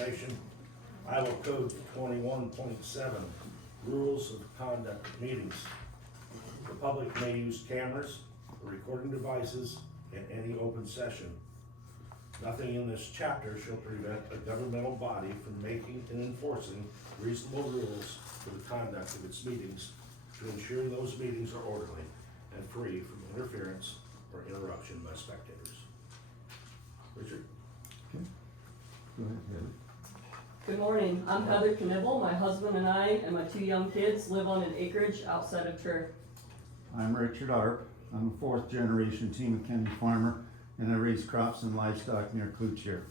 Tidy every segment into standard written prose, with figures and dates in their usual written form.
presentation. Iowa Code 21.7, Rules of Conduct of Meetings. The public may use cameras, recording devices, in any open session. Nothing in this chapter shall prevent a governmental body from making and enforcing reasonable rules for the conduct of its meetings to ensure those meetings are orderly and free from interference or interruption by spectators. Richard? Okay. Go ahead, Heather. Good morning, I'm Heather Knibble. My husband and I and my 2 young kids live on an acreage outside of Trier. I'm Richard Arp. I'm a 4th generation Tama County farmer, and I raise crops and livestock near Cloutier.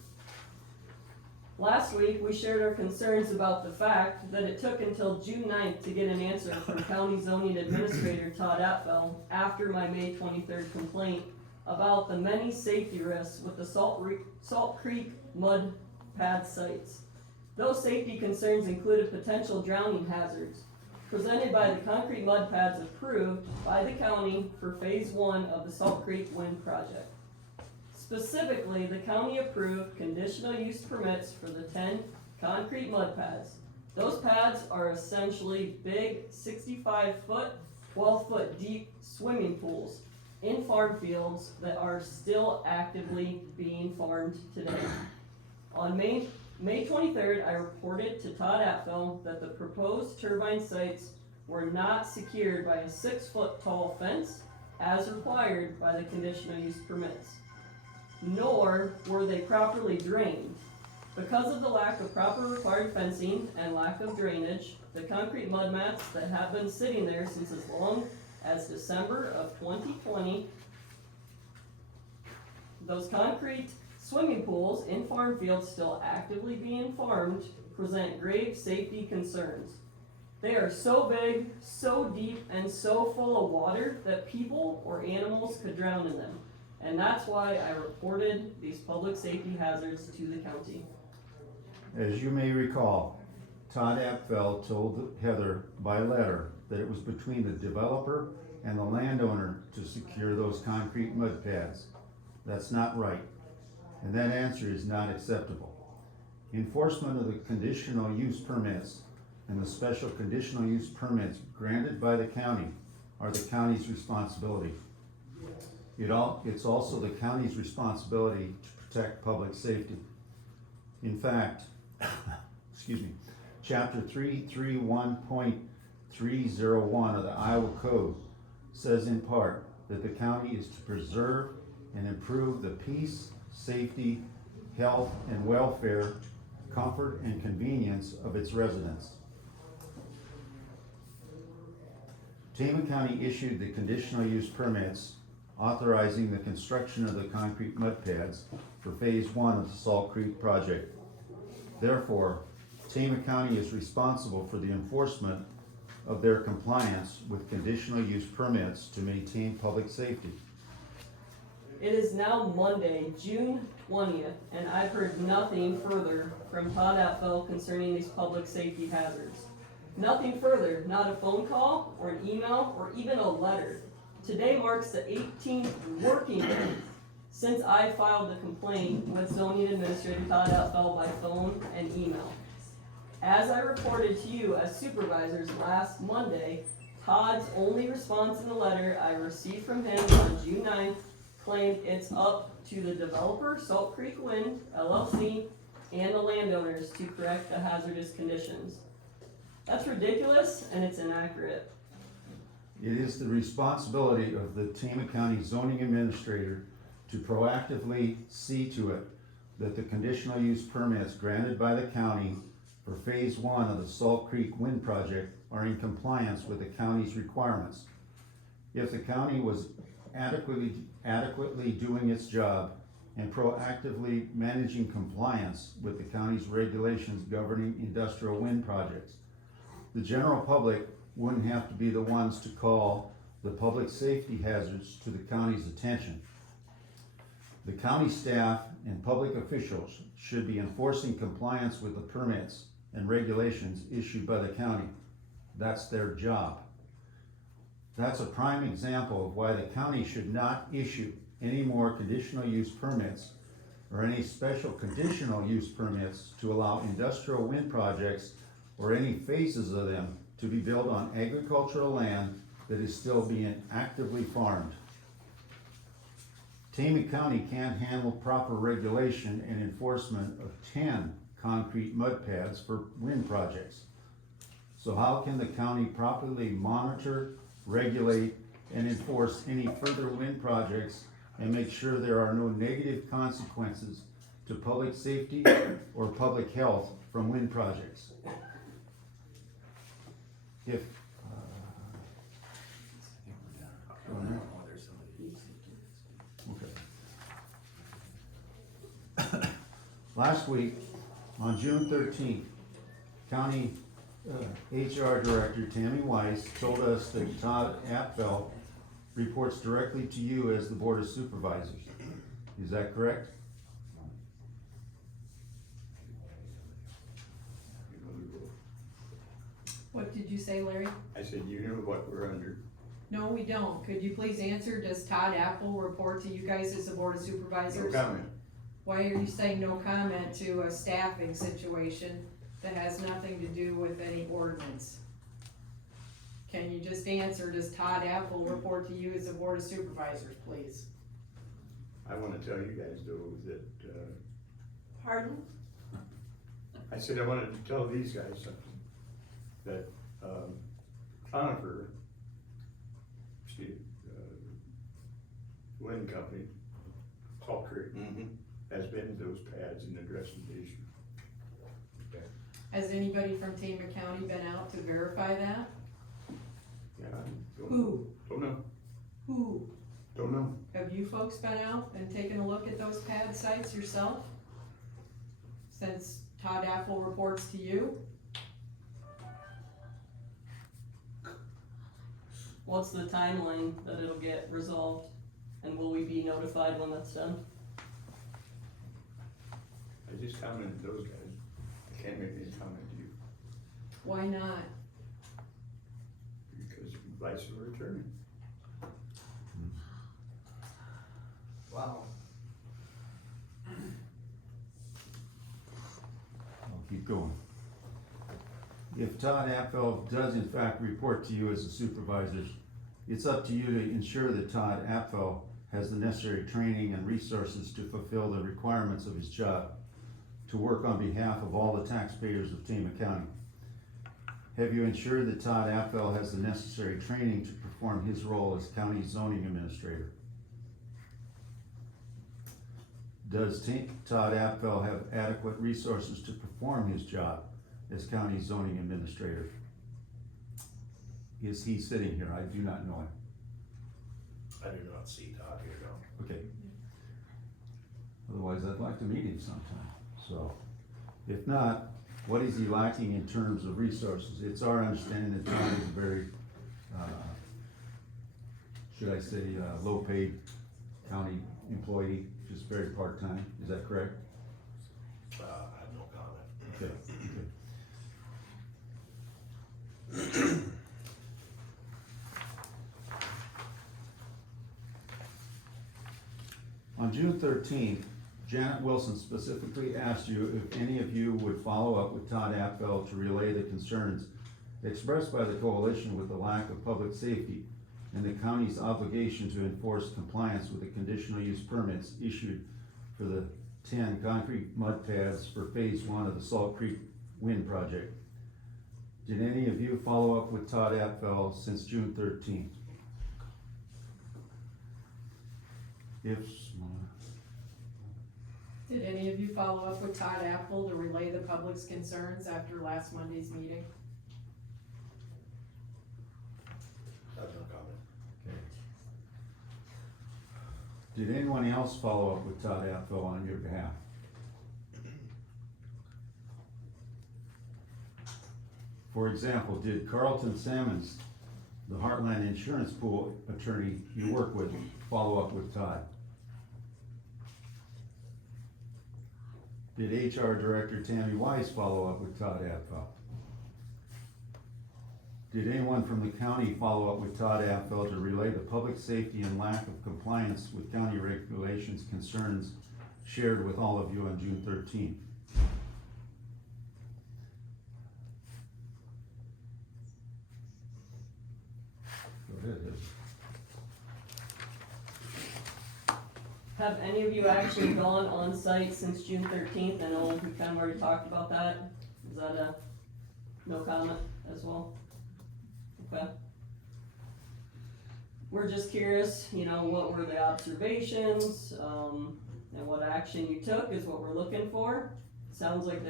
Last week, we shared our concerns about the fact that it took until June 9th to get an answer from County Zoning Administrator Todd Atfeld after my May 23rd complaint about the many safety risks with the Salt Creek mud pad sites. Those safety concerns included potential drowning hazards presented by the concrete mud pads approved by the county for phase 1 of the Salt Creek Wind Project. Specifically, the county approved conditional use permits for the 10 concrete mud pads. Those pads are essentially big 65-foot, 12-foot deep swimming pools in farm fields that are still actively being farmed today. On May 23rd, I reported to Todd Atfeld that the proposed turbine sites were not secured by a 6-foot tall fence as required by the conditional use permits, nor were they properly drained. Because of the lack of proper required fencing and lack of drainage, the concrete mud mats that have been sitting there since as long as December of 2020, those concrete swimming pools in farm fields still actively being farmed present grave safety concerns. They are so big, so deep, and so full of water that people or animals could drown in them. And that's why I reported these public safety hazards to the county. As you may recall, Todd Atfeld told Heather by letter that it was between the developer and the landowner to secure those concrete mud pads. That's not right, and that answer is not acceptable. Enforcement of the conditional use permits and the special conditional use permits granted by the county are the county's responsibility. It's also the county's responsibility to protect public safety. In fact, excuse me, Chapter 331.301 of the Iowa Code says in part that the county is to preserve and improve the peace, safety, health, and welfare, comfort, and convenience of its residents. Tama County issued the conditional use permits authorizing the construction of the concrete mud pads for phase 1 of the Salt Creek project. Therefore, Tama County is responsible for the enforcement of their compliance with conditional use permits to maintain public safety. It is now Monday, June 20th, and I've heard nothing further from Todd Atfeld concerning these public safety hazards. Nothing further, not a phone call or an email or even a letter. Today marks the 18th working day since I filed the complaint with Zoning Administrator Todd Atfeld by phone and email. As I reported to you as supervisors last Monday, Todd's only response in the letter I received from him on June 9th claimed it's up to the developer, Salt Creek Wind, LLC, and the landowners to correct the hazardous conditions. That's ridiculous and it's inaccurate. It is the responsibility of the Tama County Zoning Administrator to proactively see to it that the conditional use permits granted by the county for phase 1 of the Salt Creek Wind Project are in compliance with the county's requirements. If the county was adequately doing its job and proactively managing compliance with the county's regulations governing industrial wind projects, the general public wouldn't have to be the ones to call the public safety hazards to the county's attention. The county staff and public officials should be enforcing compliance with the permits and regulations issued by the county. That's their job. That's a prime example of why the county should not issue any more conditional use permits or any special conditional use permits to allow industrial wind projects or any phases of them to be built on agricultural land that is still being actively farmed. Tama County can't handle proper regulation and enforcement of 10 concrete mud pads for wind projects. So how can the county properly monitor, regulate, and enforce any further wind projects and make sure there are no negative consequences to public safety or public health from wind projects? If, okay. Last week, on June 13th, County HR Director Tammy Weiss told us that Todd Apfel reports directly to you as the Board of Supervisors. Is that correct? What did you say, Larry? I said, you know what we're under. No, we don't. Could you please answer, does Todd Apple report to you guys as the Board of No Supervisors? comment. Why are you saying no comment to a staffing situation that has nothing to do with any ordinance? Can you just answer, does Todd Apple report to you as the Board of Supervisors, please? I wanna tell you guys though that, Pardon? I said I wanted to tell these guys something. That, Conifer, wind company, Salt Creek, has been to those pads and addressing the issue. Has anybody from Tama County been out to verify that? Yeah, I don't- Who? Don't know, Who? don't know. Have you folks been out and taken a look at those pad sites yourself? Since Todd Apple reports to you? What's the timeline that it'll get resolved? And will we be notified when that's done? I just commented to those guys. I can't make any comment to you Why not? because vice are attorney. Wow. I'll keep going. If Todd Apfel does in fact report to you as the supervisors, it's up to you to ensure that Todd Apfel has the necessary training and resources to fulfill the requirements of his job, to work on behalf of all the taxpayers of Tama County. Have you ensured that Todd Apfel has the necessary training to perform his role as county zoning administrator? Does Todd Apfel have adequate resources to perform his job as county zoning administrator? Is he sitting here? I do not know him. I do not see Todd here, no. Okay. Otherwise, I'd like to meet him sometime, so. If not, what is he lacking in terms of resources? It's our understanding that Todd is a very, should I say, low-paid county employee, just very part-time, is that correct? I have no comment. Okay, On June 13th, Janet Wilson specifically asked you if any of you would follow up with Todd Apfel to relay the concerns expressed by the coalition with the lack of public safety and the county's obligation to enforce compliance with the conditional use permits issued for the 10 concrete mud pads for phase 1 of the Salt Creek Wind Project. Did any of you follow up with Todd Apfel since June 13th? Did any of you follow up with Todd Apple to relay the public's concerns after last Monday's meeting? I have no comment. Okay. Did anyone else follow up with Todd Apfel on your behalf? For example, did Carlton Sammons, the Heartland Insurance Pool attorney you work with, follow up with Todd? Did HR Director Tammy Weiss follow up with Todd Apfel? Did anyone from the county follow up with Todd Apfel to relay the public safety and lack of compliance with county regulations concerns shared with all of you on June 13th. Go ahead, Heather. Have any of you actually gone on site since June 13th? I know we kind of already talked about that. Is that a no comment as well? Okay. We're just curious, what were the observations, and what action you took is what we're looking for. Sounds like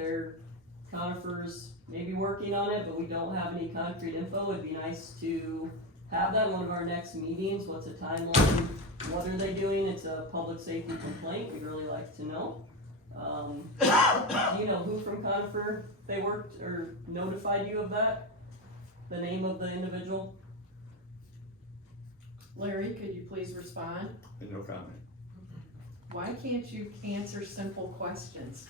Conifer's maybe working on it, but we don't have any concrete info. It'd be nice to have that in one of our next meetings. What's a timeline? What are they doing? It's a public safety complaint. We'd really like to know. Do you know who from Conifer they worked or notified you of that? The name of the individual? Larry, could you please respond? And no comment. Why can't you answer simple questions?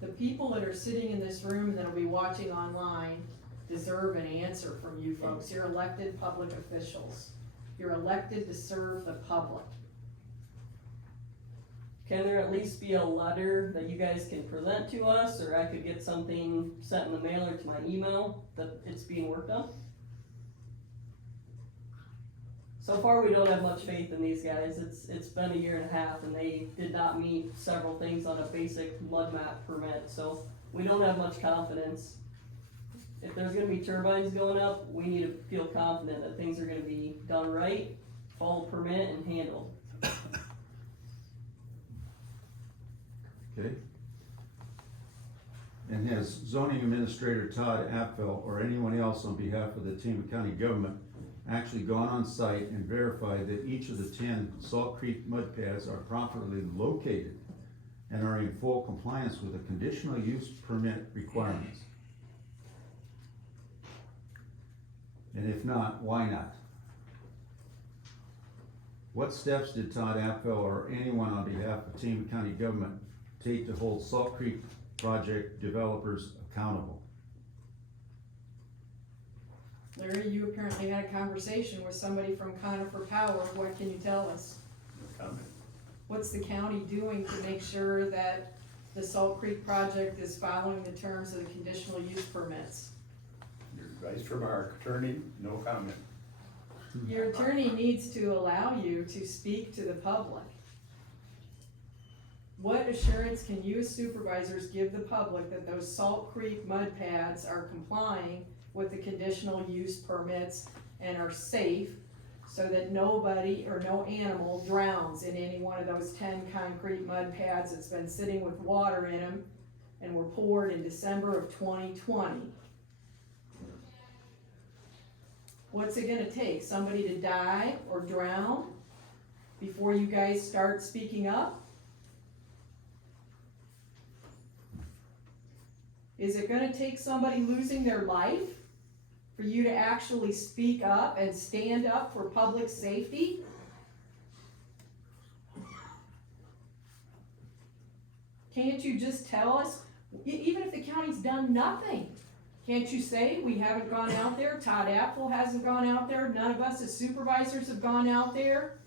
The people that are sitting in this room and that'll be watching online deserve an answer from you folks. You're elected public officials. You're elected to serve the public. Can there at least be a letter that you guys can present to us, or I could get something sent in the mail or to my email that it's being worked on? So far, we don't have much faith in these guys. It's been a year and a half, and they did not meet several things on a basic mud map permit, so we don't have much confidence. If there's gonna be turbines going up, we need to feel confident that things are gonna be done right, follow permit, and handled. Okay? And has zoning administrator Todd Apfel or anyone else on behalf of the Tama County government actually gone on site and verified that each of the 10 Salt Creek mud pads are properly located and are in full compliance with the conditional use permit requirements? And if not, why not? What steps did Todd Apfel or anyone on behalf of Tama County government take to hold Salt Creek project developers accountable? Larry, you apparently had a conversation with somebody from Conifer Power. What can you tell us? No comment. What's the county doing to make sure that the Salt Creek project is following the terms of the conditional use permits? Your advice from our attorney, no comment. Your attorney needs to allow you to speak to the public. What assurance can you as supervisors give the public that those Salt Creek mud pads are complying with the conditional use permits and are safe so that nobody or no animal drowns in any one of those 10 concrete mud pads that's been sitting with water in them and were poured in December of 2020? What's it gonna take? Somebody to die or drown before you guys start speaking up? Is it gonna take somebody losing their life for you to actually speak up and stand up for public safety? Can't you just tell us, even if the county's done nothing, can't you say, we haven't gone out there, Todd Apfel hasn't gone out there, none of us as supervisors have gone out there?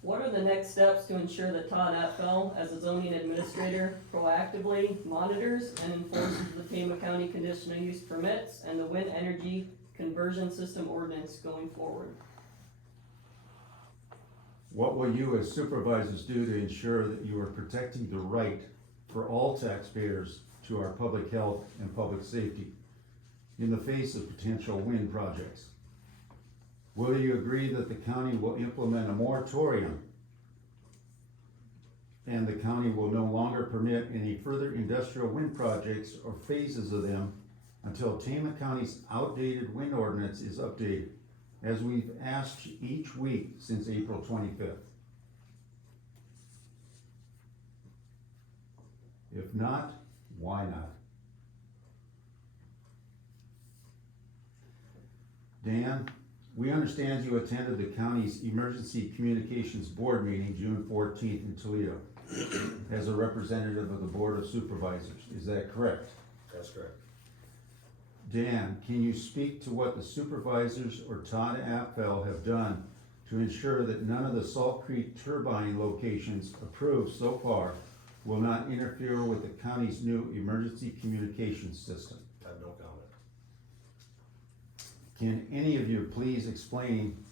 What are the next steps to ensure that Todd Apfel, as a zoning administrator, proactively monitors and enforces the Tama County Conditional Use Permits and the Wind Energy Conversion System Ordinance going forward? What will you as supervisors do to ensure that you are protecting the right for all taxpayers to our public health and public safety in the face of potential wind projects? Will you agree that the county will implement a moratorium and the county will no longer permit any further industrial wind projects or phases of them until Tama County's outdated wind ordinance is updated, as we've asked each week since April 25th? If not, why not? Dan, we understand you attended the county's Emergency Communications Board meeting June 14th in Toledo. as a representative of the Board of Supervisors. Is that correct? That's correct. Dan, can you speak to what the supervisors or Todd Appel have done to ensure that none of the Salt Creek turbine locations approved so far will not interfere with the county's new emergency communications system? I have no comment. Can any of you please explain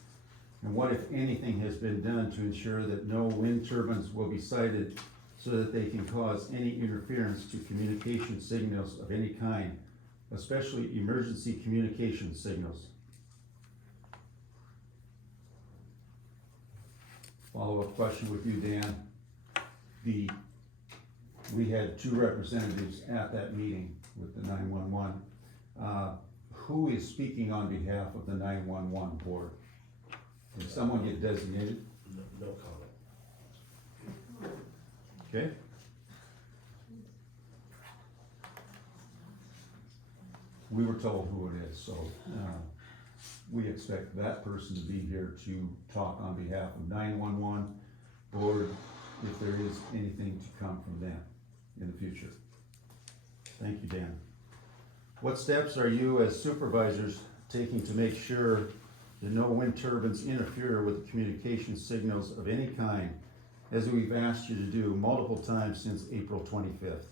and what, if anything, has been done to ensure that no wind turbines will be sited so that they can cause any interference to communication signals of any kind, especially emergency communication signals? Follow-up question with you, Dan. We had two representatives at that meeting with the 911. Who is speaking on behalf of the 911 board? Can someone get designated? No comment. Okay. We were told who it is, so, we expect that person to be here to talk on behalf of 911 board if there is anything to come from them in the future. Thank you, Dan. What steps are you as supervisors taking to make sure that no wind turbines interfere with the communication signals of any kind, as we've asked you to do multiple times since April 25th?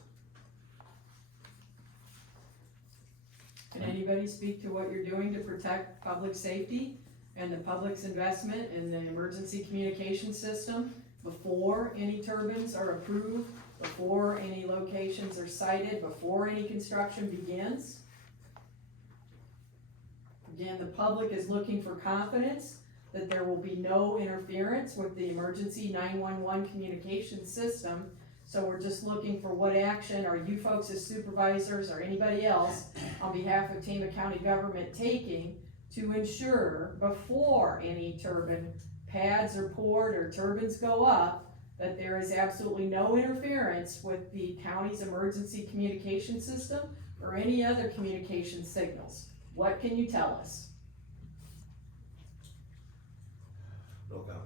Can anybody speak to what you're doing to protect public safety and the public's investment in the emergency communication system before any turbines are approved, before any locations are sited, before any construction begins? Again, the public is looking for confidence that there will be no interference with the emergency 911 communication system. So we're just looking for what action are you folks as supervisors or anybody else on behalf of Tama County government taking to ensure before any turbine pads are poured or turbines go up, that there is absolutely no interference with the county's emergency communication system or any other communication signals. What can you tell us? No comment.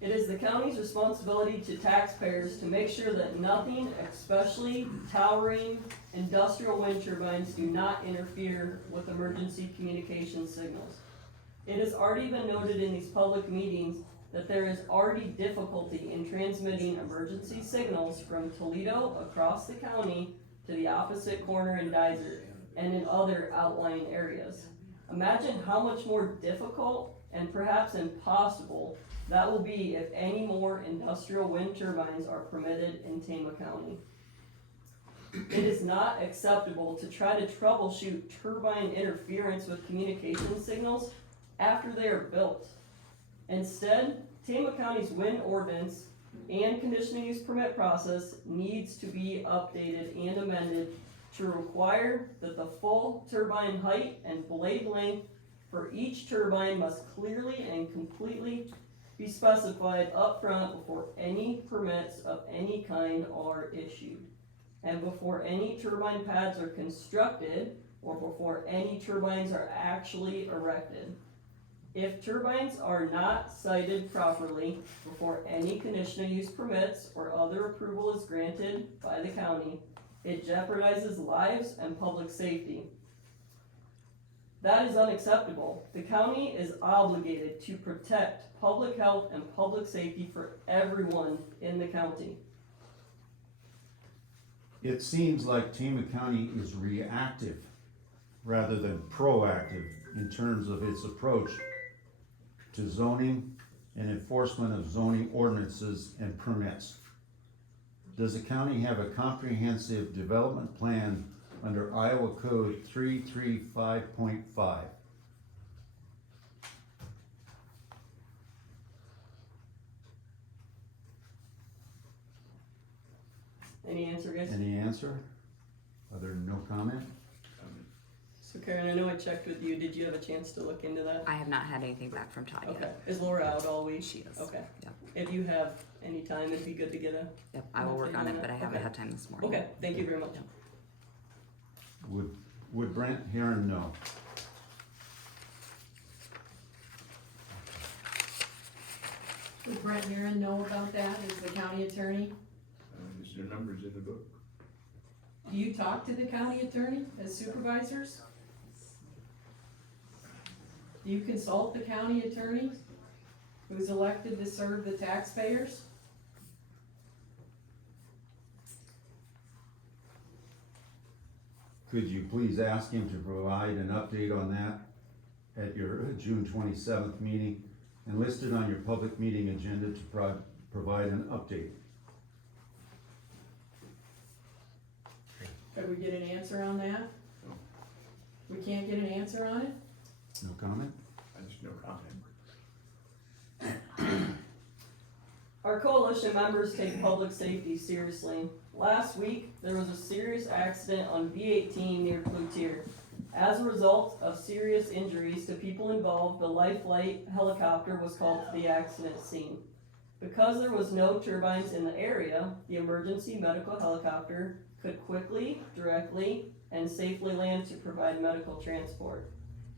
It is the county's responsibility to taxpayers to make sure that nothing, especially towering industrial wind turbines, do not interfere with emergency communication signals. It has already been noted in these public meetings that there is already difficulty in transmitting emergency signals from Toledo across the county to the opposite corner in Dysart and in other outlying areas. Imagine how much more difficult and perhaps impossible that will be if any more industrial wind turbines are permitted in Tama County. It is not acceptable to try to troubleshoot turbine interference with communication signals after they are built. Instead, Tama County's wind ordinance and conditional use permit process needs to be updated and amended to require that the full turbine height and blade length for each turbine must clearly and completely be specified up front before any permits of any kind are issued, and before any turbine pads are constructed, or before any turbines are actually erected. If turbines are not sited properly before any conditional use permits or other approval is granted by the county, it jeopardizes lives and public safety. That is unacceptable. The county is obligated to protect public health and public safety for everyone in the county. It seems like Tama County is reactive rather than proactive in terms of its approach to zoning and enforcement of zoning ordinances and permits. Does the county have a comprehensive development plan under Iowa Code 335.5? Any answer, guys? Any answer? Other than no comment? So Karen, I know I checked with you. Did you have a chance to look into that? I have not had anything back from Todd Okay. yet. Is Laura out all week? She is. Okay. Yep. If you have any time, it'd be good to get a. Yep, I will work on it, but I haven't Okay. had time this morning. Okay, thank you very much. Would Brent Heron know? Would Brent Murin know about that as the county attorney? Is there numbers in the book? Do you talk to the county attorney as supervisors? Do you consult the county attorney who's elected to serve the taxpayers? Could you please ask him to provide an update on that at your June 27th meeting and list it on your public meeting agenda to provide an update? Could we get an answer on that? We can't get an answer on it? No comment? I just no comment. Our coalition members take public safety seriously. Last week, there was a serious accident on B-18 near Cloutier. As a result of serious injuries to people involved, the Life Flight helicopter was called to the accident scene. Because there was no turbines in the area, the emergency medical helicopter could quickly, directly, and safely land to provide medical transport.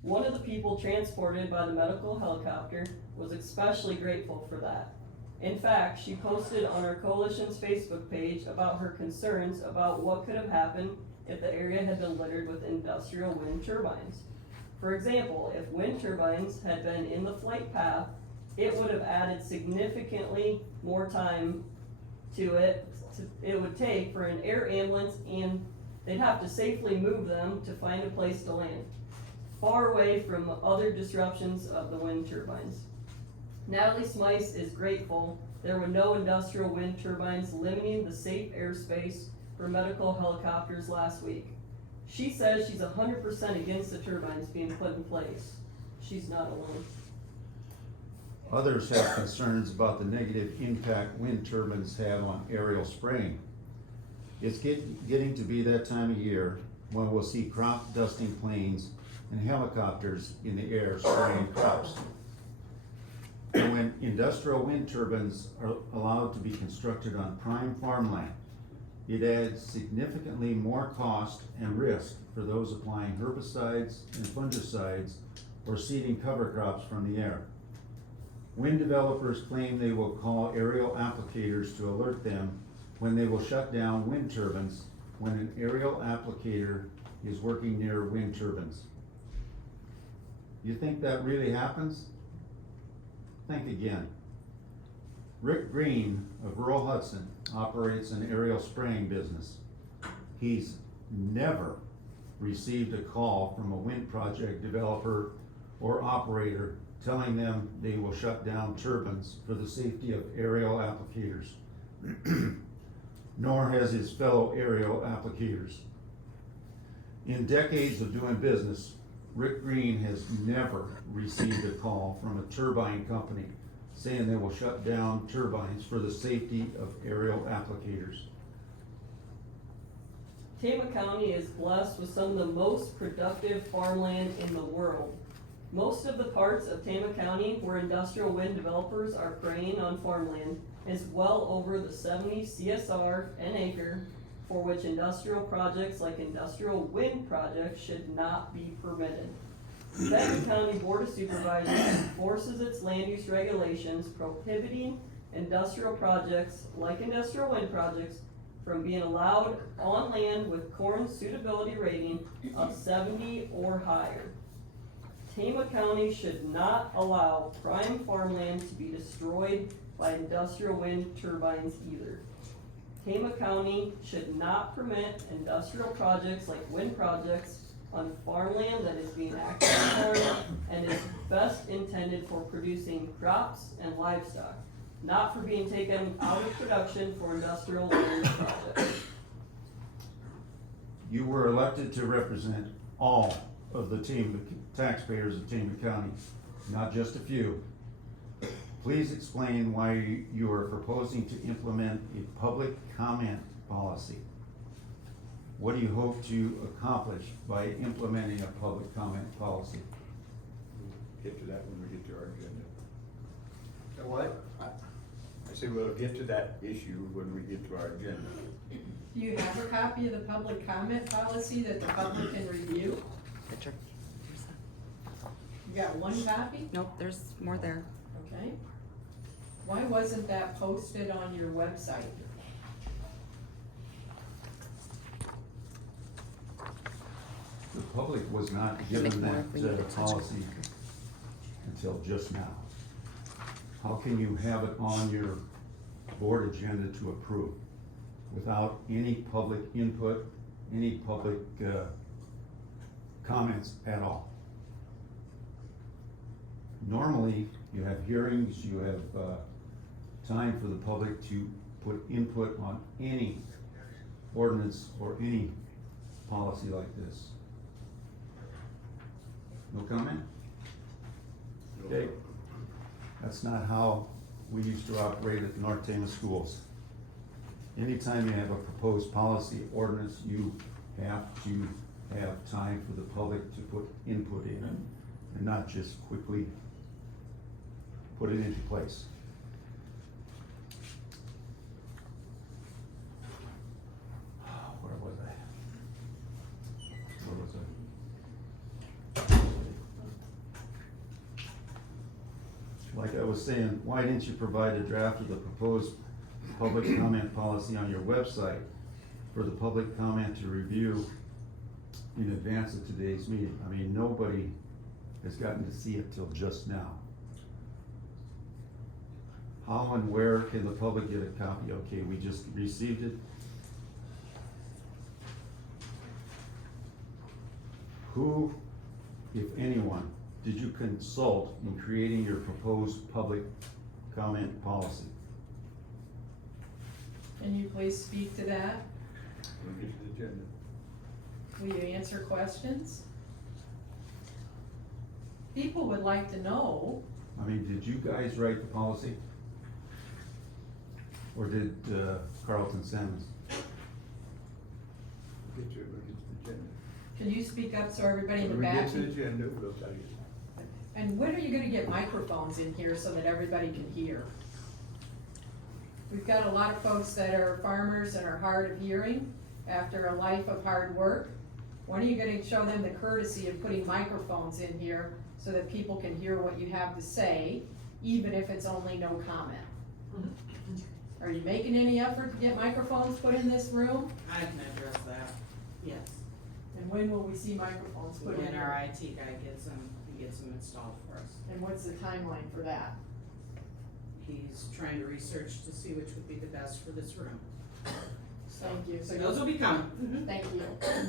One of the people transported by the medical helicopter was especially grateful for that. In fact, she posted on our coalition's Facebook page about her concerns about what could have happened if the area had been littered with industrial wind turbines. For example, if wind turbines had been in the flight path, it would have added significantly more time to it. It would take for an air ambulance, and they'd have to safely move them to find a place to land, far away from other disruptions of the wind turbines. Natalie Smice is grateful there were no industrial wind turbines limiting the safe airspace for medical helicopters last week. She says she's 100% against the turbines being put in place. She's not alone. Others have concerns about the negative impact wind turbines have on aerial spraying. It's getting to be that time of year when we'll see crop dusting planes and helicopters in the air spraying crops. And when industrial wind turbines are allowed to be constructed on prime farmland, it adds significantly more cost and risk for those applying herbicides and fungicides or seeding cover crops from the air. Wind developers claim they will call aerial applicators to alert them when they will shut down wind turbines when an aerial applicator is working near wind turbines. You think that really happens? Think again. Rick Green of rural Hudson operates an aerial spraying business. He's never received a call from a wind project developer or operator telling them they will shut down turbines for the safety of aerial applicators, nor has his fellow aerial applicators. In decades of doing business, Rick Green has never received a call from a turbine company saying they will shut down turbines for the safety of aerial applicators. Tama County is blessed with some of the most productive farmland in the world. Most of the parts of Tama County where industrial wind developers are preying on farmland is well over the 70 CSR an acre, for which industrial projects like industrial wind projects should not be permitted. The Benton County Board of Supervisors enforces its land use regulations prohibiting industrial projects like industrial wind projects from being allowed on land with corn suitability rating of 70 or higher. Tama County should not allow prime farmland to be destroyed by industrial wind turbines either. Tama County should not permit industrial projects like wind projects on farmland that is being actively farmed and is best intended for producing crops and livestock, not for being taken out of production for industrial wind projects. You were elected to represent all of the taxpayers of Tama County, not just a few. Please explain why you are proposing to implement a public comment policy. What do you hope to accomplish by implementing a public comment policy? Get to that when we get to our agenda. The what? I said we'll get to that issue when we get to our agenda. Do you have a copy of the public comment policy that the public can review? Picture. You got one copy? Nope, there's more there. Okay. Why wasn't that posted on your website? The public was not can given make more if we that needed such. policy until just now. How can you have it on your board agenda to approve without any public input, any public, comments at all? Normally, you have hearings, you have, time for the public to put input on any ordinance or any policy like this. No comment? Okay. That's not how we used to operate at North Tama Schools. Anytime you have a proposed policy ordinance, you have to have time for the public to put input in and not just quickly put it into place. Where was I? Where was I? Like I was saying, why didn't you provide a draft of the proposed public comment policy on your website for the public comment to review in advance of today's meeting? I mean, nobody has gotten to see it till just now. How and where can the public get a copy? Okay, we just received it. Who, if anyone, did you consult in creating your proposed public comment policy? Can you please speak to that? We'll get to the agenda. Will you answer questions? People would like to know. I mean, did you guys write the policy? Or did Carlton Simmons? We'll get to the agenda. Can you speak up so everybody in the When we back? get to the agenda, we'll tell you. And when are you gonna get microphones in here so that everybody can hear? We've got a lot of folks that are farmers and are hard of hearing after a life of hard work. When are you gonna show them the courtesy of putting microphones in here so that people can hear what you have to say, even if it's only no comment? Are you making any effort to get microphones put in this room? I can address that, yes. And when will we see microphones put in When our here? IT guy gets them installed for us. And what's the timeline for that? He's trying to research to see which would be the best for this room. Thank you. So Those will be coming. Thank you.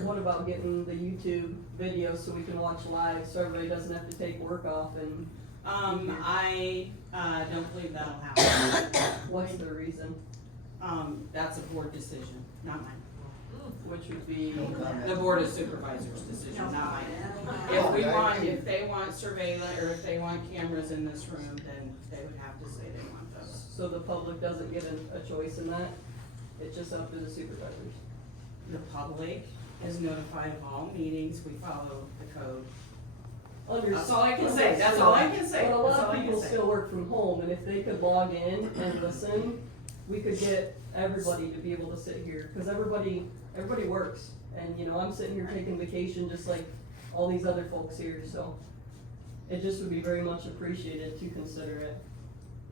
What about getting the YouTube video so we can watch live, so everybody doesn't have to take work off, and I, don't believe that'll happen. what's the reason? That's a board decision, not mine. Which would be, The board of supervisors decision, not mine. If they want surveillance, or if they want cameras in this room, then they would have to say they want those. so the public doesn't get a choice in that? It's just up to the supervisors? The public is notified of all meetings, we follow the code. That's all I can say, that's all I can say, But a that's lot all of I can people say. still work from home, and if they could log in and listen, we could get everybody to be able to sit here, cause everybody works. And, you know, I'm sitting here taking vacation just like all these other folks here, so it just would be very much appreciated to consider it.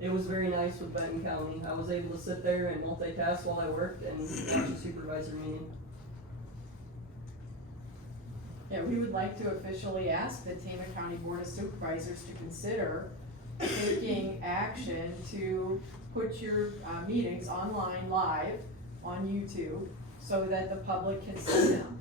It was very nice with Benton County. I was able to sit there and multitask while I worked and watch a supervisor meeting. Yeah, we would like to officially ask the Tama County Board of Supervisors to consider taking action to put your meetings online live on YouTube so that the public can see them.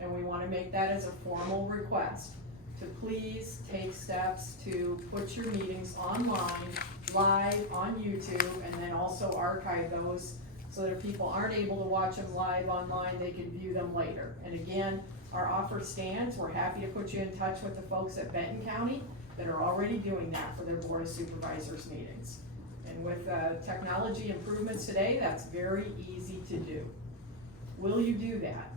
And we wanna make that as a formal request, to please take steps to put your meetings online, live on YouTube, and then also archive those so that if people aren't able to watch them live online, they can view them later. And again, our offer stands. We're happy to put you in touch with the folks at Benton County that are already doing that for their Board of Supervisors meetings. And with technology improvements today, that's very easy to do. Will you do that?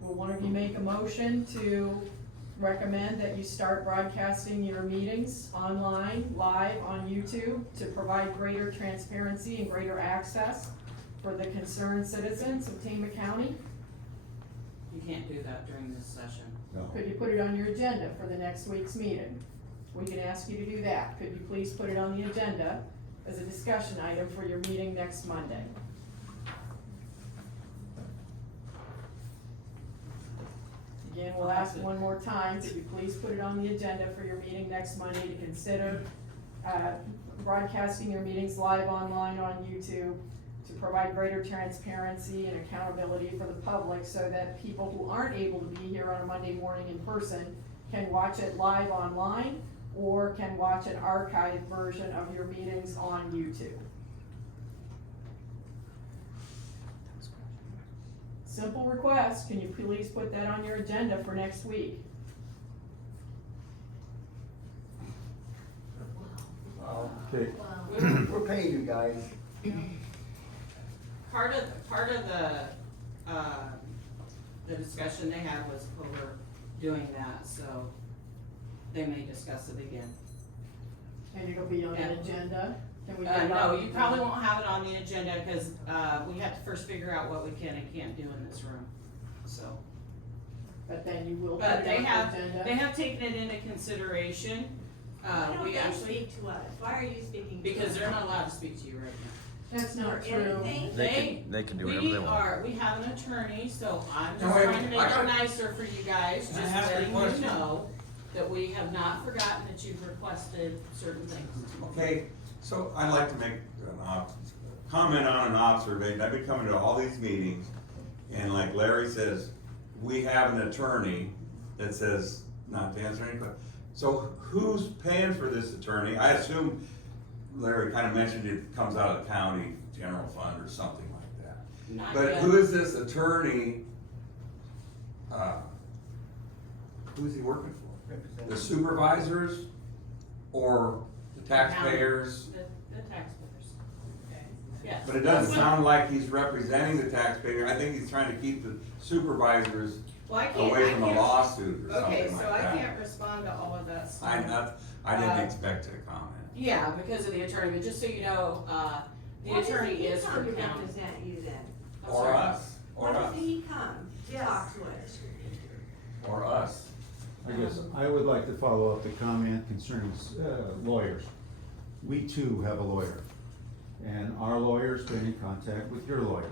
Will one of you make a motion to recommend that you start broadcasting your meetings online, live on YouTube, to provide greater transparency and greater access for the concerned citizens of Tama County? You can't do that during this session. No. Could you put it on your agenda for the next week's meeting? we can ask you to do that. Could you please put it on the agenda as a discussion item for your meeting next Monday? Again, we'll ask one more time, could you please put it on the agenda for your meeting next Monday to consider broadcasting your meetings live online on YouTube to provide greater transparency and accountability for the public so that people who aren't able to be here on a Monday morning in person can watch it live online or can watch an archived version of your meetings on YouTube. Simple request, can you please put that on your agenda for next week? Okay, We're paying you guys. Part of the discussion they had was over doing that, so they may discuss it again. And it'll be on Yeah. an agenda? Can we put it No, on- you probably won't have it on the agenda, cause, we have to first figure out what we can and can't do in this room, so. But then you will put But it they on the have, agenda? they have taken it into consideration, Why don't we they actually, speak to us? Why are you speaking to us? because they're not allowed to speak to you right now. That's not Or true. anything? They can do whatever they want. We have an attorney, so I'm No, just wait, trying to make I it got- nicer for you guys, I just have a letting you question. know that we have not forgotten that you've requested certain things. Okay, so I'd like to make comment on an observation. I've been coming to all these meetings, and like Larry says, we have an attorney that says not to answer any questions. So who's paying for this attorney? I assume Larry kind of mentioned it comes out of the county general fund or something like that. Not But yet. who is this attorney? Who's he working for? The supervisors or the taxpayers? The taxpayers. Yes. But it doesn't sound like he's representing the taxpayer. I think he's trying to keep the supervisors Well, I can't, away from a I can't, lawsuit or okay, something so like I that. can't respond to all of that stuff. I didn't expect to comment. Yeah, because of the attorney, but just so you know, the Why attorney doesn't he is come from to county. represent you then? I'm Or sorry. us, or Why us, doesn't he come to talk to us? or us. I guess I would like to follow up the comment concerning lawyers. We too have a lawyer, and our lawyer's been in contact with your lawyer.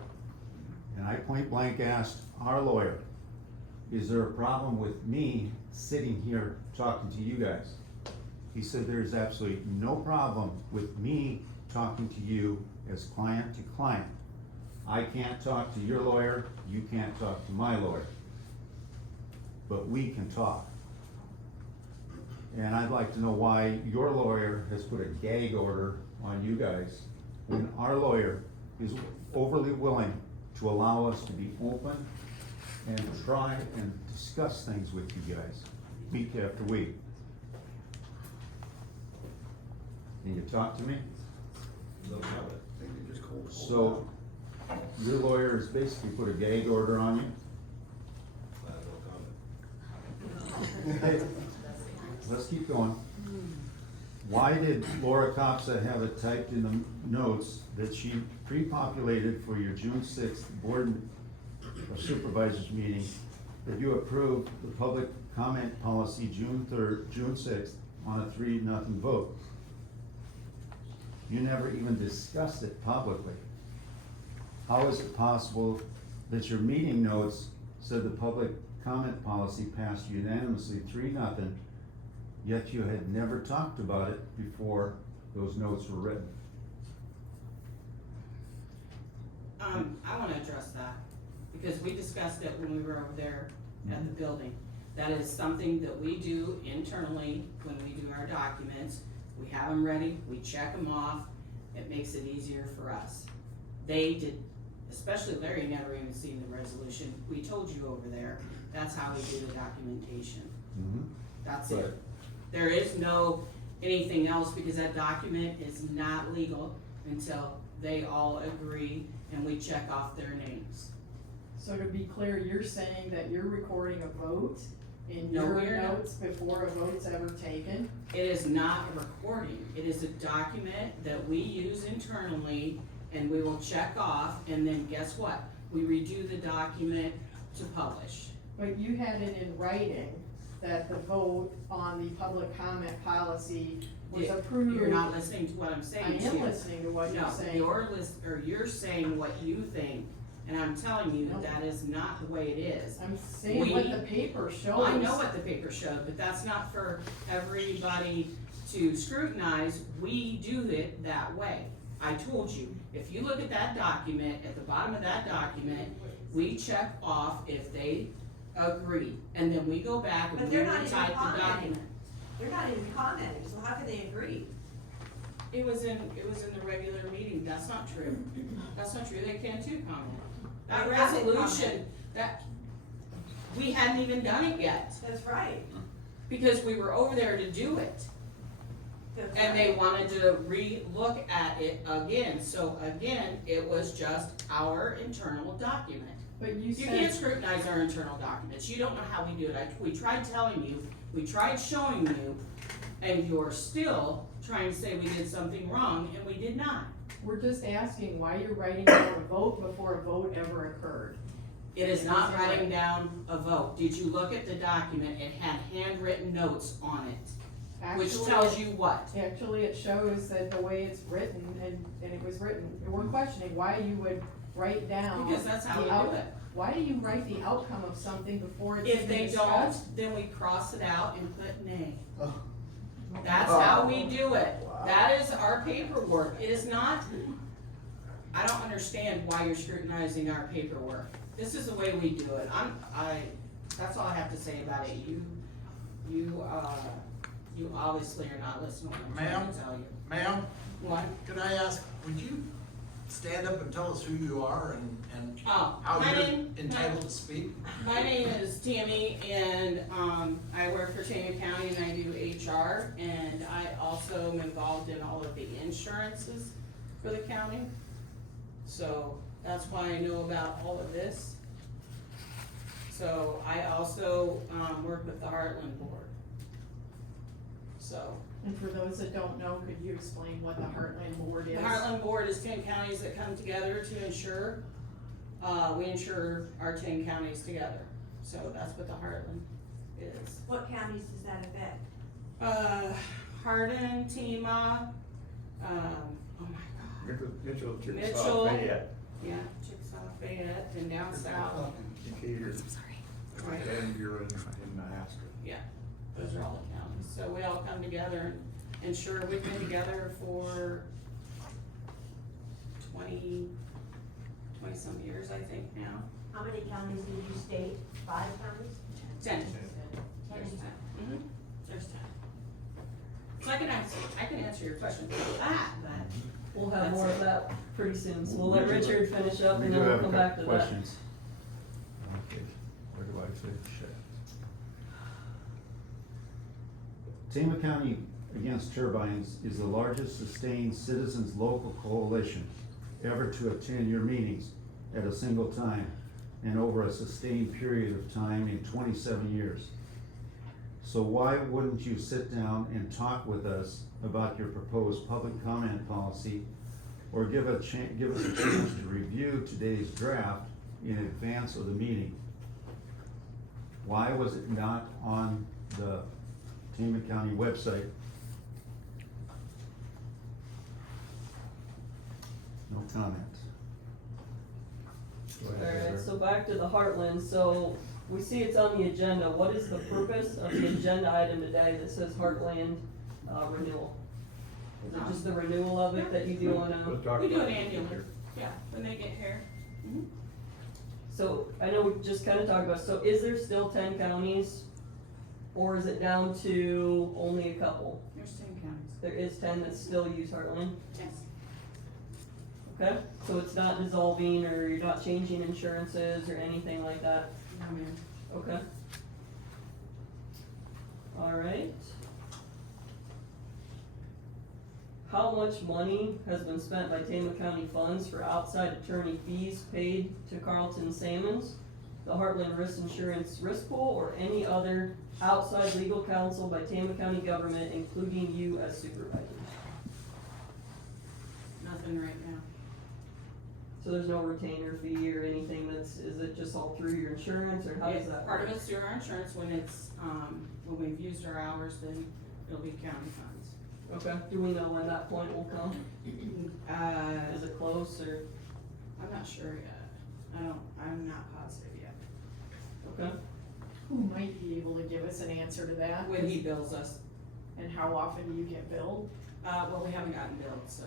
And I point blank asked our lawyer, is there a problem with me sitting here talking to you guys? He said there's absolutely no problem with me talking to you as client to client. I can't talk to your lawyer, you can't talk to my lawyer. But we can talk. And I'd like to know why your lawyer has put a gag order on you guys when our lawyer is overly willing to allow us to be open and try and discuss things with you guys, week after week. Can you talk to me? So, your lawyer has basically put a gag order on you? Okay, let's keep going. Why did Laura Copsa have it typed in the notes that she pre-populated for your June 6th Board of Supervisors meeting, that you approved the public comment policy June 6th on a 3-0 vote? You never even discussed it publicly. How is it possible that your meeting notes said the public comment policy passed unanimously 3-0, yet you had never talked about it before those notes were written? I wanna address that, because we discussed it when we were over there at the building. That is something that we do internally when we do our documents. We have them ready, we check them off, it makes it easier for us. They did, especially Larry, never even seen the resolution. We told you over there, that's how we do the documentation. That's it. Right. There is no anything else, because that document is not legal until they all agree and we check off their names. So to be clear, you're saying that you're recording a vote in No, your we're not. notes before a vote's ever taken? It is not a recording, it is a document that we use internally and we will check off, and then guess what? We redo the document to publish. But you had it in writing that the vote on the public comment policy was Yeah, approved. You're not listening to what I'm I saying to am you. listening to what you're No, saying. you're saying what you think, and I'm telling you No. that is not the way it is. I'm saying what We- the paper shows. I know what the paper showed, but that's not for everybody to scrutinize. We do it that way. I told you, if you look at that document, at the bottom of that document, we check off if they agree, and then we go back and But we they're not even retype the commenting. document. They're not even commenting, so how can they agree? It was in the regular meeting, that's not true. That's not true, they can too comment. That They haven't resolution, we hadn't even done it yet, That's right. because we were over there to do it. That's And right. they wanted to re-look at it again, so again, it was just our internal document. But you You can't said, scrutinize our internal documents, you don't know how we do it, we tried telling you, we tried showing you, and you're still trying to say we did something wrong, and we did not. we're just asking why you're writing down a vote before a vote ever occurred. It is not writing down a vote, did you look at the document, it had handwritten notes on it, which Actually, tells you what? Actually, it shows that the way it's written, and it was written, and we're questioning why you would write down. Because that's how the we out- do it. Why do you write the outcome of something before it's If even they discussed? don't, then we cross it out and put nay. Oh. That's how we do it. That is our paperwork. It is not, I don't understand why you're scrutinizing our paperwork. This is the way we do it. That's all I have to say about it. You obviously are not listening to what I'm trying to tell you. Ma'am, What? could I ask, would you stand up and tell us who you are and Oh, how my you're name, entitled to speak? my name is Tammy, and, I work for Tama County and I do HR, and I also am involved in all of the insurances for the county. So that's why I know about all of this. So I also, work with the Heartland Board. So, And for those that don't know, could you explain what the Heartland Board is? the Heartland Board is 10 counties that come together to insure. We insure our 10 counties together, so that's what the Heartland is. What counties does that affect? Hardin, Tama, oh my god, Mitchell, Chickasaw, Mitchell. Fayette, yeah, Chickasaw, Fayette, and down south, Decatur, Sorry. right, and you're in Nebraska. those are all the counties. So we all come together and insure. We've been together for 20-some years, I think now. How many counties did you state? 5 counties? 10. 10. There's 10. Mm-hmm. There's 10. So I can answer your question for that, but We'll have That's more it. of that pretty soon, so we'll let Richard finish up We and do then we'll have a come back to couple that. questions. Okay, where do I finish it? Tama County Against Turbines is the largest sustained citizens local coalition ever to attend your meetings at a single time and over a sustained period of time in 27 years. So why wouldn't you sit down and talk with us about your proposed public comment policy, or give us a chance to review today's draft in advance of the meeting? Why was it not on the Tama County website? No comment. Go ahead, Alright, Heather. so back to the Heartland, so we see it's on the agenda, what is the purpose of the agenda item today that says Heartland, renewal? Is it just the renewal of it that you do on We'll a, talk we do about an it. annual, yeah, when they get here. so I know we just kinda talked about, so is there still 10 counties? Or is it down to only a couple? There's 10 counties. There is 10 that still use Heartland, Yes. okay? So it's not dissolving or you're not changing insurances or anything like that? No, ma'am. Okay. Alright. How much money has been spent by Tama County funds for outside attorney fees paid to Carlton Salmons, the Heartland Risk Insurance Risk Pool, or any other outside legal counsel by Tama County government, including you as supervisor? Nothing right now. So there's no retainer fee or anything is it just all through your insurance, or how does that Part work? of it's through our insurance, when it's, when we've used our hours, then it'll be county funds. Okay, do we know when that point will come? Is it close, or, I'm not sure yet. I'm not positive yet. okay? Who might be able to give us an answer to that? When he bills us, And how often do you get billed? well, we haven't gotten billed, so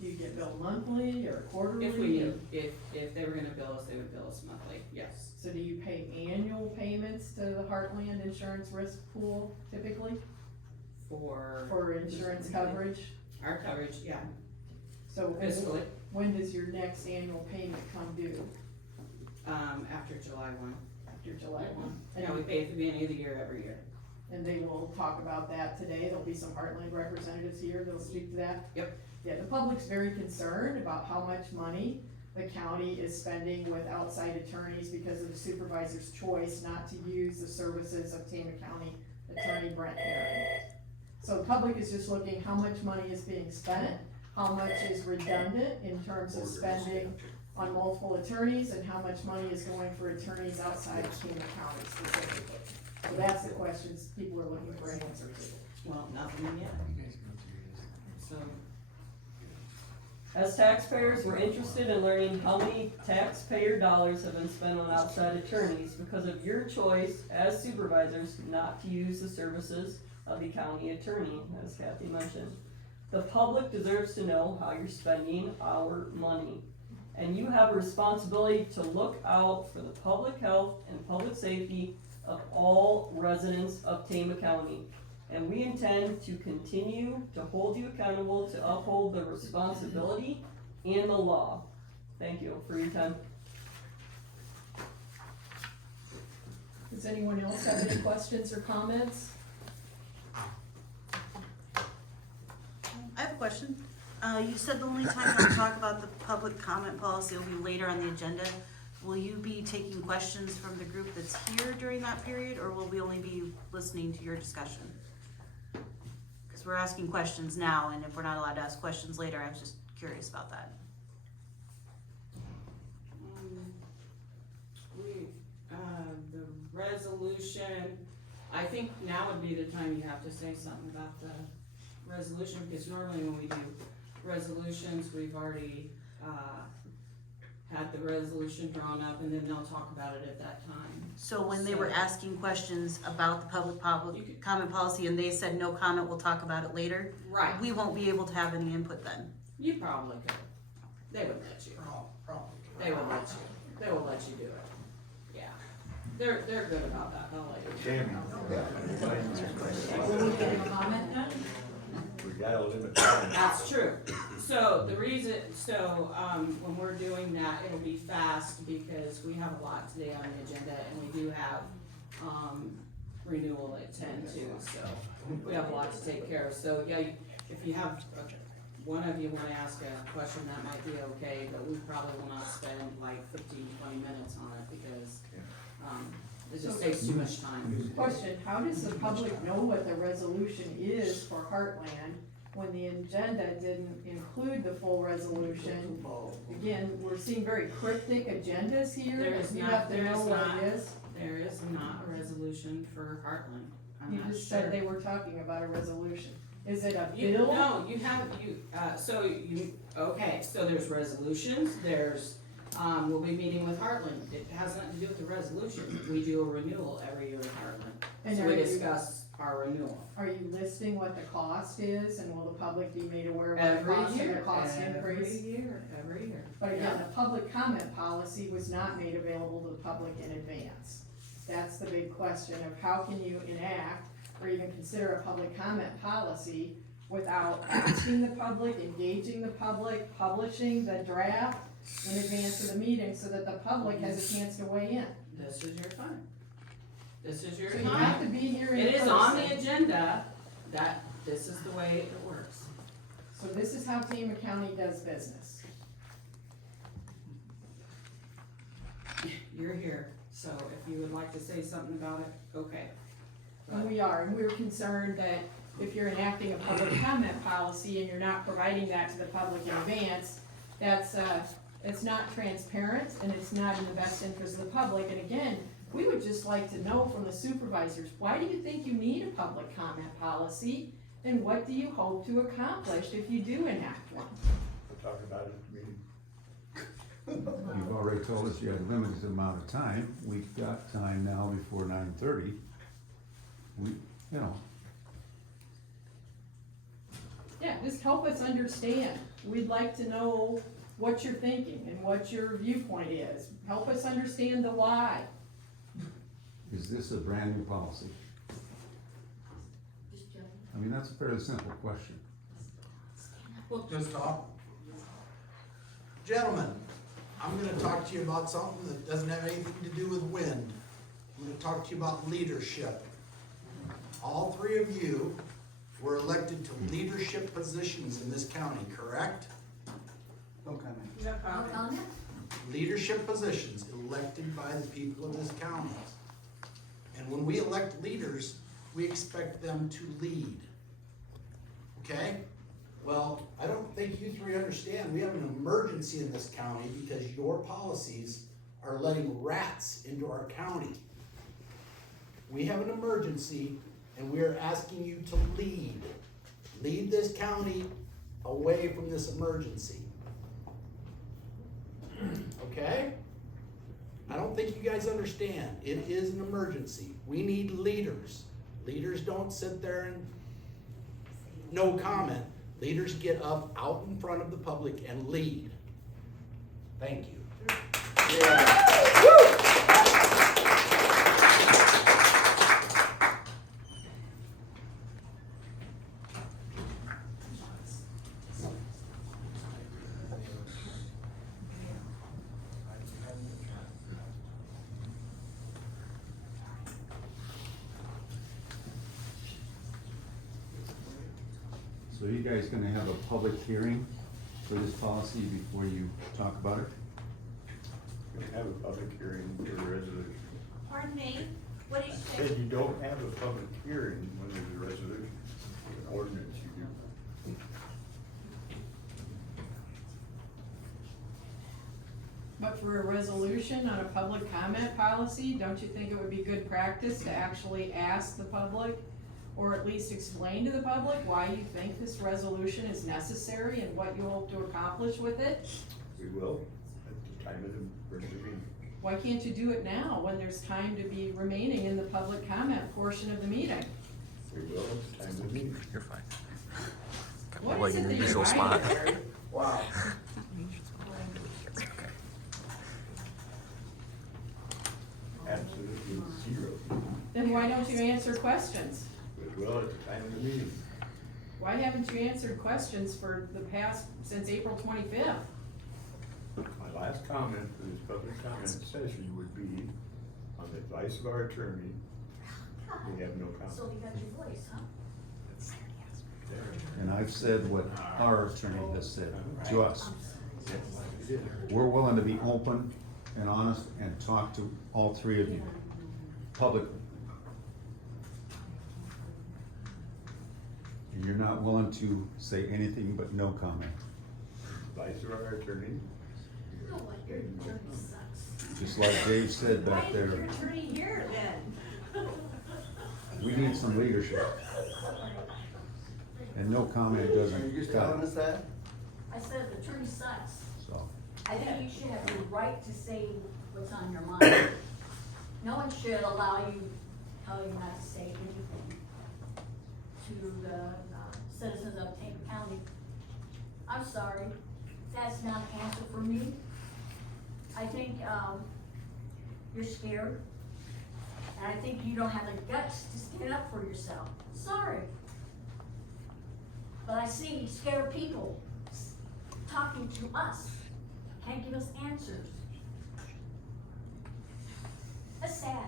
Do you get billed monthly or quarterly? if we knew, if they were gonna bill us, they would bill us monthly, yes. So do you pay annual payments to the Heartland Insurance Risk Pool typically for insurance coverage? Our coverage, yeah, So fiscally, when does your next annual payment come due? after July 1. After July 1? Yeah, we pay at the beginning of the year every year. And they will talk about that today, there'll be some Heartland representatives here that'll speak to that. Yep. Yeah, the public's very concerned about how much money the county is spending with outside attorneys because of the supervisor's choice not to use the services of Tama County Attorney Brent Herring. So the public is just looking how much money is being spent, how much is redundant in terms of spending on multiple attorneys, and how much money is going for attorneys outside of Tama County specifically. So that's the questions people are looking for an answer to. Well, nothing yet, so. As taxpayers, we're interested in learning how many taxpayer dollars have been spent on outside attorneys because of your choice as supervisors not to use the services of the county attorney, as Kathy mentioned. The public deserves to know how you're spending our money. And you have a responsibility to look out for the public health and public safety of all residents of Tama County. And we intend to continue to hold you accountable to uphold the responsibility and the law. Thank you for your time. Does anyone else have any questions or comments? I have a question. You said the only time you'll talk about the public comment policy will be later on the agenda. Will you be taking questions from the group that's here during that period, or will we only be listening to your discussion? Because we're asking questions now, and if we're not allowed to ask questions later, I was just curious about that. The resolution, I think now would be the time you have to say something about the resolution, because normally when we do resolutions, we've already, had the resolution drawn up, and then they'll talk about it at that time. So when they were asking questions about the public comment policy and they said no comment, we'll talk about it later, Right, we won't be able to have any input then. you probably could. They would let you. Probably. They will let you. They will let you do it. Yeah. They're good about that. They'll let you. Will we get a comment then? We gotta limit. That's true. So the reason, when we're doing that, it'll be fast because we have a lot today on the agenda and we do have, renewal at 10 too, so we have a lot to take care of. So yeah, if you have, one of you wanna ask a question, that might be okay, but we probably will not spend like 15, 20 minutes on it because, it just takes too much time. Question, how does the public know what the resolution is for Heartland when the agenda didn't include the full resolution? Again, we're seeing very cryptic agendas here, There is you not- have to there know is what not. it is. There is not a resolution for Heartland. I'm You not just sure. said they were talking about a resolution. Is it a You, bill? no, you have, okay, so there's resolutions, there's, we'll be meeting with Heartland. It has nothing to do with the resolution. We do a renewal every year with Heartland. And So are we you- discuss our renewal. Are you listing what the cost is, and will the public be made aware of what the Every cost and year, the cost every increase? year, every year. But again, Yeah. the public comment policy was not made available to the public in advance. That's the big question of how can you enact or even consider a public comment policy without asking the public, engaging the public, publishing the draft in advance of the meeting so that the public has a chance to weigh in. This is your time. This is your So you have time. to be here in It is on the person. agenda that this is the way it works. So this is how Tama County does business. You're here, so if you would like to say something about it, okay. And we are, and we're concerned that if you're enacting a public comment policy and you're not providing that to the public in advance, that's It's not transparent, and it's not in the best interest of the public, and again, we would just like to know from the supervisors, why do you think you need a public comment policy? And what do you hope to accomplish if you do enact one? We'll talk about it at the meeting. You've already told us you had a limited amount of time. We've got time now before 9:30. Yeah, just help us understand. We'd like to know what you're thinking and what your viewpoint is. Help us understand the why. Is this a brand new policy? I mean, that's a fairly simple question. Just talk. Gentlemen, I'm gonna talk to you about something that doesn't have anything to do with wind. I'm gonna talk to you about leadership. All three of you were elected to leadership positions in this county, correct? No comment. No comment. Leadership positions elected by the people of this county. And when we elect leaders, we expect them to lead. Okay? Well, I don't think you three understand, we have an emergency in this county because your policies are letting rats into our county. We have an emergency and we are asking you to lead. Lead this county away from this emergency. Okay? I don't think you guys understand. It is an emergency. We need leaders. Leaders don't sit there and no comment. Leaders get up out in front of the public and lead. Thank you. Yeah. So you guys gonna have a public hearing for this policy before you talk about it? You have a public hearing for a resolution. Pardon me, what did you I say? said you don't have a public hearing when there's a resolution, an ordinance you do. But for a resolution on a public comment policy, don't you think it would be good practice to actually ask the public, or at least explain to the public why you think this resolution is necessary and what you hope to accomplish with it? We will, at the time of the regular meeting. Why can't you do it now, when there's time to be remaining in the public comment portion of the meeting? We will at the time of the meeting. You're fine. What Well, is it your that you're usual hiding, spot. Larry? Wow. Okay. Absolutely zero. Then why don't you answer questions? We will at the time of the meeting. Why haven't you answered questions for the past, since April 25th? My last comment for this public comment session would be, on the advice of our attorney, we have no comment. So you got your voice, huh? And I've said what our attorney has said to us. You did. We're willing to be open and honest and talk to all three of you publicly. And you're not willing to say anything but no comment. Advice of our attorney. You know what, your attorney sucks. Just like Dave said Why back is there, your attorney here then? we need some leadership. And no comment Are you doesn't just cut telling it, us that? I said the attorney sucks. so. I think you should have the right to say what's on your mind. No one should allow you, tell you not to say anything to the citizens of Tama County. I'm sorry, that's not an answer for me. I think, you're scared. And I think you don't have the guts to stand up for yourself. Sorry. But I see scared people talking to us, can't give us answers. That's sad.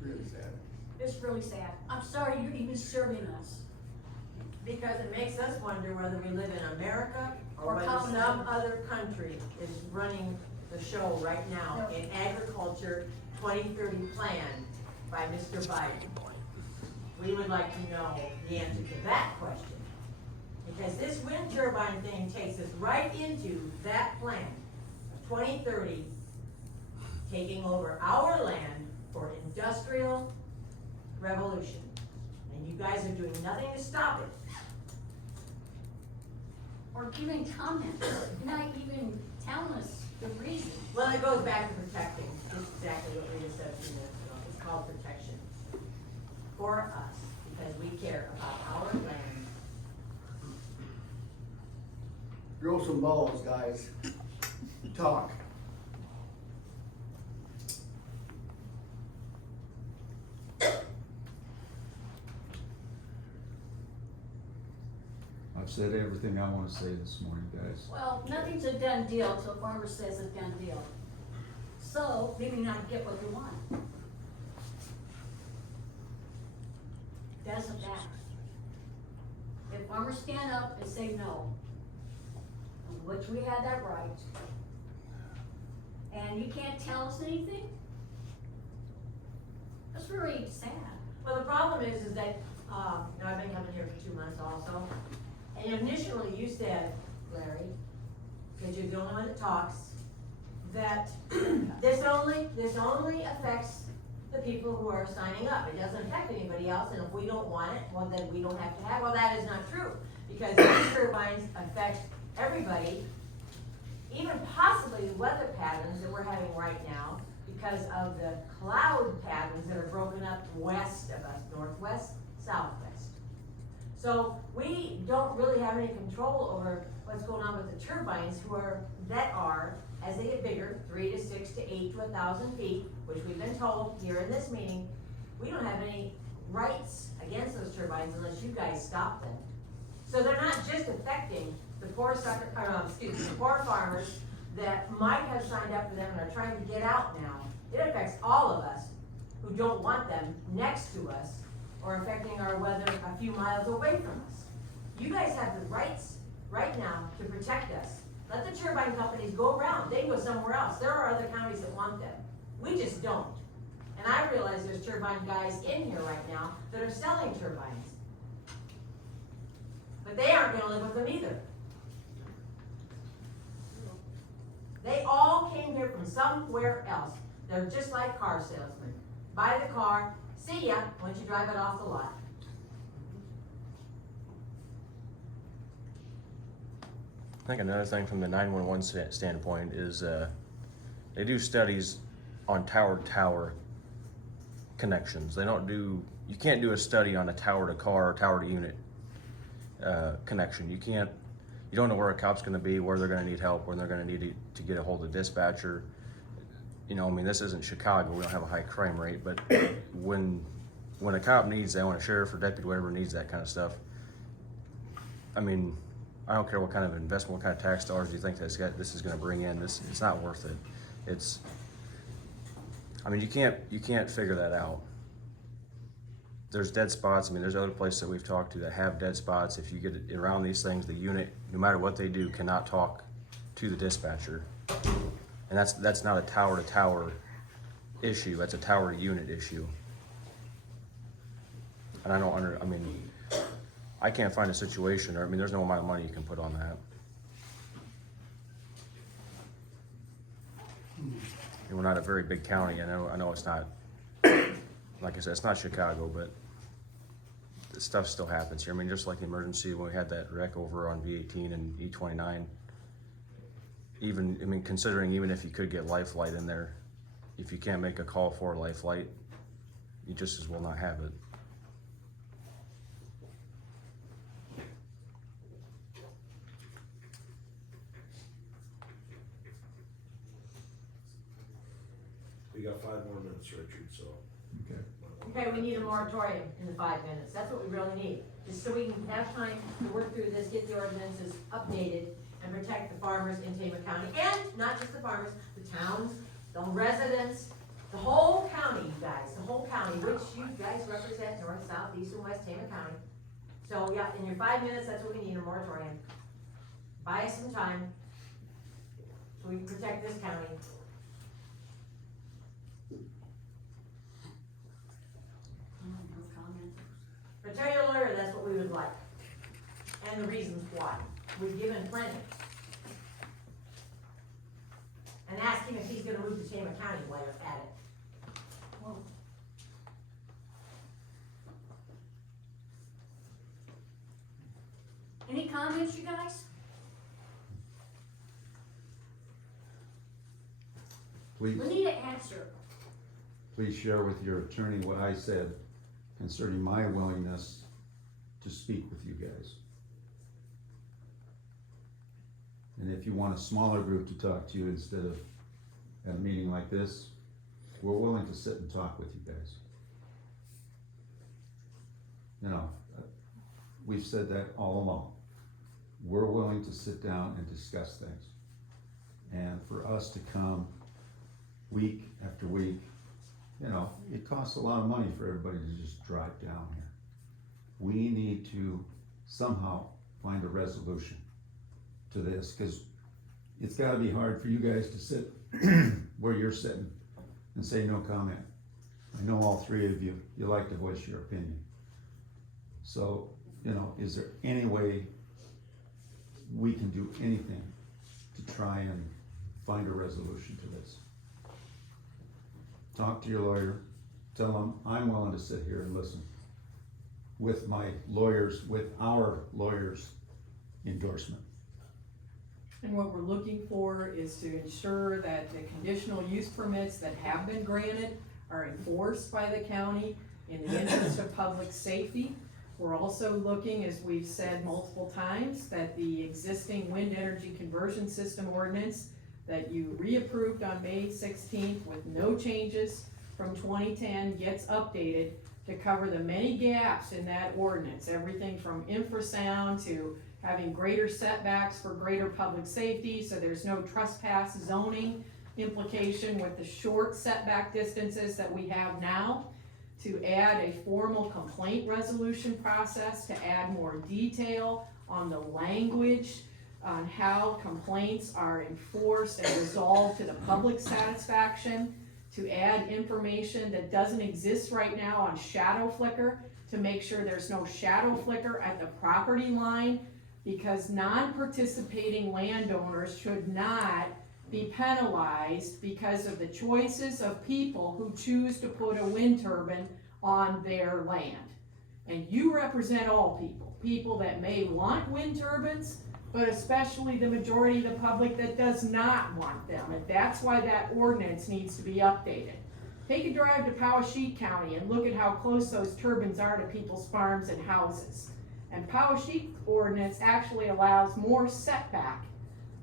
Really sad. It's really sad. I'm sorry you're even serving us. Because it makes us wonder whether we live in America Or or whether Colorado. some other country is running the show right now No. in agriculture 2030 plan by Mr. Biden. We would like to know the answer to that question. Because this wind turbine thing takes us right into that plan, 2030, taking over our land for industrial revolution. And you guys are doing nothing to stop it. Or giving comments, you're not even telling us the reason. Well, it goes back to protecting, just exactly what Rita said a few minutes ago, it's called protection. For us, because we care about our land. Grow some balls, guys. Talk. I've said everything I wanna say this morning, guys. Well, nothing's a done deal till farmer says it's done deal. So, maybe not get what you want. That's a fact. If farmers stand up and say no, which we had that right, and you can't tell us anything, that's really sad. Well, the problem is that, now I've been coming here for 2 months also, and initially you said, Larry, because you're the only one that talks, that this only affects the people who are signing up. It doesn't affect anybody else, and if we don't want it, well, then we don't have to have, well, that is not true. Because these turbines affect everybody, even possibly the weather patterns that we're having right now, because of the cloud patterns that are broken up west of us, northwest, southwest. So we don't really have any control over what's going on with the turbines that are, as they get bigger, 3 to 6 to 8 to 1,000 feet, which we've been told here in this meeting, we don't have any rights against those turbines unless you guys stop them. So they're not just affecting the poor the poor farmers that might have signed up for them and are trying to get out now. It affects all of us who don't want them next to us or affecting our weather a few miles away from us. You guys have the rights right now to protect us. Let the turbine companies go around. They can go somewhere else. There are other counties that want them. We just don't. And I realize there's turbine guys in here right now that are selling turbines. But they aren't gonna live with them either. They all came here from somewhere else. They're just like car salesmen. Buy the car, see ya once you drive it off the lot. I think another thing from the 911 standpoint is they do studies on tower-to-tower connections. They don't do, you can't do a study on a tower-to-car or tower-to-unit connection. You don't know where a cop's gonna be, where they're gonna need help, when they're gonna need to get a hold of dispatcher. You know, I mean, this isn't Chicago, we don't have a high crime rate, but when a cop needs that, when a sheriff or deputy, whatever needs that kind of stuff, I mean, I don't care what kind of investment, what kind of tax dollars you think this is gonna bring in, it's not worth it. I mean, you can't figure that out. There's dead spots. I mean, there's other places that we've talked to that have dead spots. If you get around these things, the unit, no matter what they do, cannot talk to the dispatcher. And that's not a tower-to-tower issue. That's a tower-to-unit issue. And I mean, I can't find a situation, or I mean, there's no amount of money you can put on that. And we're not a very big county. I know it's not, like I said, it's not Chicago, but this stuff still happens here. I mean, just like the emergency when we had that wreck over on V18 and E29. Considering even if you could get life flight in there, if you can't make a call for life flight, you just as well not have it. We got 5 more minutes, Richard, so. Okay. Okay, we need a moratorium in the 5 minutes. That's what we really need. Just so we can have time to work through this, get the ordinances updated, and protect the farmers in Tama County. And not just the farmers, the towns, the residents, the whole county, you guys, the whole county, which you guys represent north, south, east, and west Tama County. So yeah, in your 5 minutes, that's what we need, a moratorium. Buy us some time so we can protect this county. But tell your lawyer that's what we would like, and the reasons we've given plenty. And ask him if he's gonna move to Tama County while you're at it. Whoa. Any comments, you guys? Please, We need an answer. please share with your attorney what I said concerning my willingness to speak with you guys. And if you want a smaller group to talk to you instead of at a meeting like this, we're willing to sit and talk with you guys. You know, we've said that all along. We're willing to sit down and discuss things. And for us to come week after week, you know, it costs a lot of money for everybody to just drive down here. We need to somehow find a resolution to this, cause it's gotta be hard for you guys to sit where you're sitting and say no comment. I know all three of you, you like to voice your opinion. So, you know, is there any way we can do anything to try and find a resolution to this? Talk to your lawyer, tell him I'm willing to sit here and listen with my lawyers, with our lawyers' endorsement. And what we're looking for is to ensure that the conditional use permits that have been granted are enforced by the county in the interest of public safety. We're also looking, as we've said multiple times, that the existing wind energy conversion system ordinance that you reapproved on May 16th with no changes from 2010 gets updated to cover the many gaps in that ordinance, everything from infrasound to having greater setbacks for greater public safety, so there's no trespass zoning implication with the short setback distances that we have now, to add a formal complaint resolution process, to add more detail on the language on how complaints are enforced and resolved to the public satisfaction, to add information that doesn't exist right now on shadow flicker, to make sure there's no shadow flicker at the property line, because non-participating landowners should not be penalized because of the choices of people who choose to put a wind turbine on their land. And you represent all people, people that may want wind turbines, but especially the majority of the public that does not want them, and that's why that ordinance needs to be updated. Take a drive to Powesheik County and look at how close those turbines are to people's farms and houses. And Powesheik ordinance actually allows more setback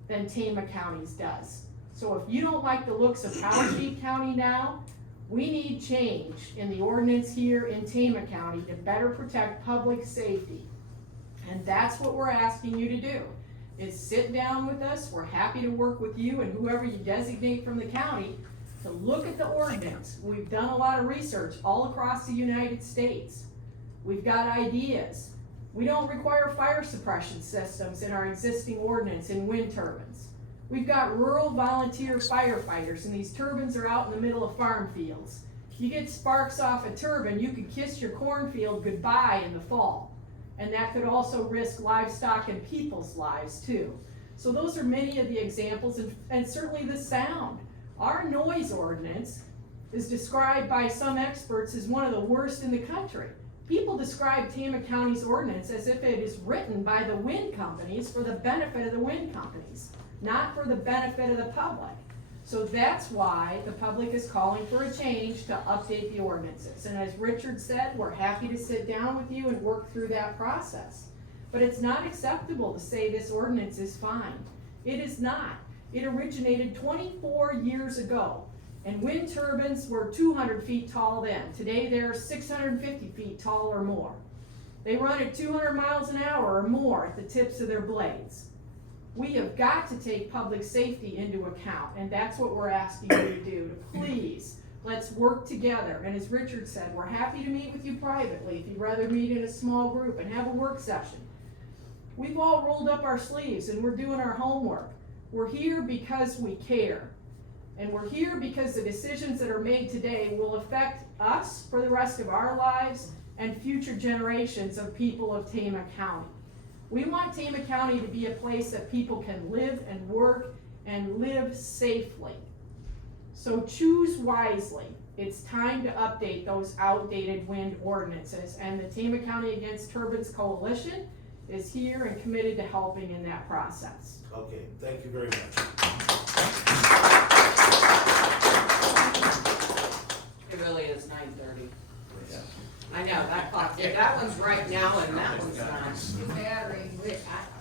than Tama County's does. So if you don't like the looks of Powesheik County now, we need change in the ordinance here in Tama County to better protect public safety. And that's what we're asking you to do, is sit down with us. We're happy to work with you and whoever you designate from the county to look at the ordinance. We've done a lot of research all across the United States. We've got ideas. We don't require fire suppression systems in our existing ordinance in wind turbines. We've got rural volunteer firefighters, and these turbines are out in the middle of farm fields. You get sparks off a turbine, you could kiss your cornfield goodbye in the fall. And that could also risk livestock and people's lives too. So those are many of the examples, and certainly the sound. Our noise ordinance is described by some experts as one of the worst in the country. People describe Tama County's ordinance as if it is written by the wind companies for the benefit of the wind companies, not for the benefit of the public. So that's why the public is calling for a change to update the ordinances. And as Richard said, we're happy to sit down with you and work through that process. But it's not acceptable to say this ordinance is fine. It is not. It originated 24 years ago. And wind turbines were 200 feet tall then. Today they're 650 feet tall or more. They run at 200 miles an hour or more at the tips of their blades. We have got to take public safety into account, and that's what we're asking you to do. To please, let's work together. And as Richard said, we're happy to meet with you privately if you'd rather meet in a small group and have a work session. We've all rolled up our sleeves and we're doing our homework. We're here because we care. And we're here because the decisions that are made today will affect us for the rest of our lives and future generations of people of Tama County. We want Tama County to be a place that people can live and work and live safely. So choose wisely. It's time to update those outdated wind ordinances, and the Tama County Against Turbines Coalition is here and committed to helping in that process. Okay, thank you very much. It really is 9:30. I know, that clock, that one's right now and that one's not. Battery, I